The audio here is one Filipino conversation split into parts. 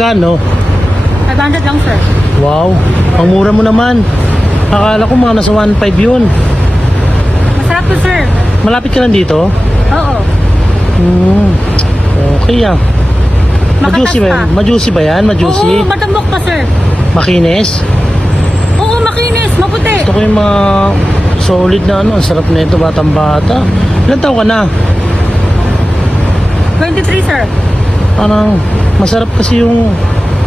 Magkano? 500 lang, sir. Wow, ang mura mo naman. Akala ko mga nasa 1.5 yun. Masarap to, sir. Malapit ka lang dito? Oo. Okay ah. Makatas Majusi ba yan? pa. Majusi ba yan? Majusi? Oo, matambok pa, sir. Makinis? Oo, makinis, maputi. Gusto ko yung mga solid na ano. Ang sarap na ito, batang bata. Ilan taon ka na? 23, sir. Parang masarap kasi yung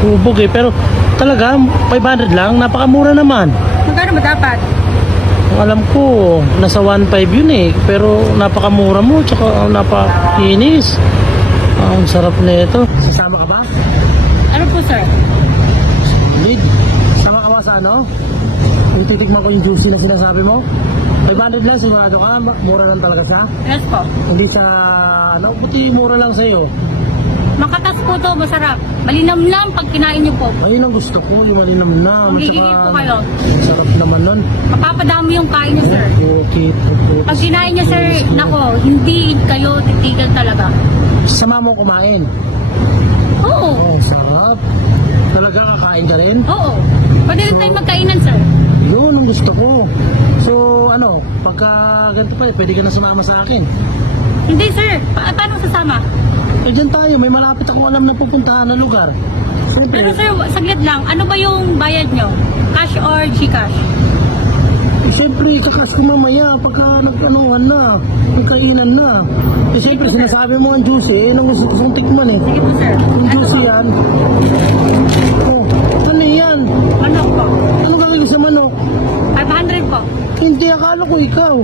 hubog eh. Pero talaga, 500 lang. Napakamura naman. Magkano ba dapat? Ang alam ko, nasa 1.5 yun eh. Pero napakamura mo, tsaka napakinis. Ang sarap na ito. Sasama ka ba? Ano po, sir? Solid. Sama ka ba sa ano? Yung titigman ko yung juicy na sinasabi mo? 500 lang, sigurado ka. Mura lang talaga siya. Yes po. Hindi sa, ano, puti mura lang sa'yo. Makatas po to, masarap. Malinam lang pag kinain niyo po. Ayun ang gusto ko, yung malinam na. Magigigil po kayo. Sarap naman nun. Mapapadami yung kain niyo, sir. Okay. Pag kinain niyo, sir, nako, hindi kayo titigil talaga. Sama mo kumain. Oo. Oh, sarap. Talaga kakain ka rin? Oo. Pwede rin tayong magkainan, sir. Yun ang gusto ko. So, ano, pagka ganito pa, pwede ka na sumama sa akin. Hindi, sir. Paano sasama? Eh, dyan tayo. May malapit akong alam na pupuntahan na lugar. Siyempre, Pero sir, saglit lang. Ano ba yung bayad nyo? Cash or Gcash? siyempre, kakas ko mamaya pagka nag-anuhan na, nagkainan na. Eh, siyempre, sinasabi mo ang juicy, eh, nang gusto kong tikman eh. Sige po, sir. Yung Ano juicy po? yan. Oh, ano yan? Manok po. Ano gagawin sa manok? 500 po. Hindi, akala ko ikaw.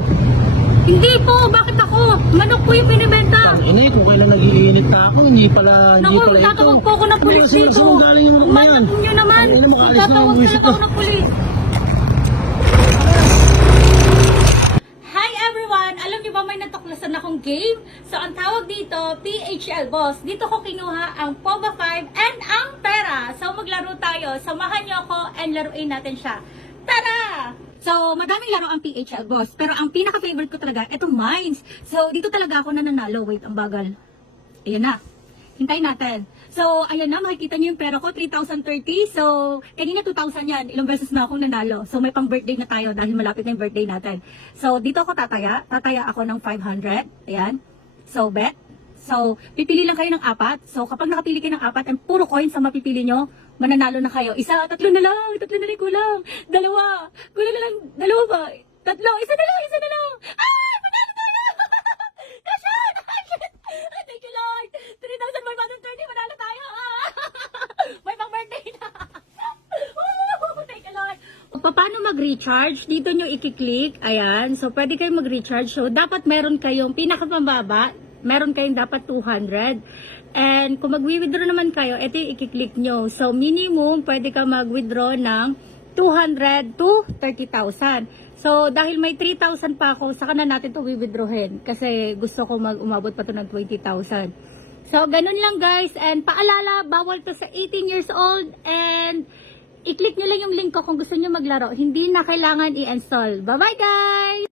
Hindi po. Bakit ako? Manok po yung pinibenta. Ini, kung kailan nag-iinit na ako, hindi pala Naku, ito. tatawag po ako ng pulis Kasi dito. saan galing yung manok na yan? Manok nyo naman. Ano mo, kaalis na Tatawag ng buwisit talaga ako ng pulis. Hi everyone! Alam niyo ba may natuklasan akong game? So ang tawag dito, PHL Boss. Dito ko kinuha ang POBA 5 and ang pera. So maglaro tayo. Samahan niyo ako and laruin natin siya. Tara! So, madaming laro ang PHL Boss. Pero ang pinaka-favorite ko talaga, itong Mines. So, dito talaga ako nananalo. Wait, ang bagal. Ayan na. Hintayin natin. So, ayan na. Makikita niyo yung pera ko, 3,030. So, kanina 2,000 yan. Ilang beses na akong nanalo. So, may pang-birthday na tayo dahil malapit na yung birthday natin. So, dito ako tataya. Tataya ako ng 500. Ayan. So, bet. So, pipili lang kayo ng 4. So, kapag nakapili kayo ng 4 and puro coins ang mapipili nyo, mananalo na kayo. Isa, 3 na lang. 3 na lang kulang. 2. Kulang na lang. 2 ba? 3. Isa na lang. Isa na lang. Ah! Manalo tayo! Cash out! Thank you, Lord. 3,130. Manalo tayo. Ah! May pang-birthday na. Thank you, Lord. Paano mag-recharge? Dito nyo i-click. Ayan. So, pwede kayong mag-recharge. So, dapat meron kayong pinakapambaba. Meron kayong dapat 200. And kung mag-withdraw naman kayo, ito yung i-click nyo. So, minimum, pwede ka mag-withdraw ng 200 to 30,000. So, dahil may 3,000 pa ako, saka na natin ito withdrawin. Kasi gusto ko umabot pa ito ng 20,000. So, ganun lang guys. And paalala, bawal to sa 18 years old. And i-click nyo lang yung link ko kung gusto nyo maglaro. Hindi na kailangan i-install. Bye-bye guys!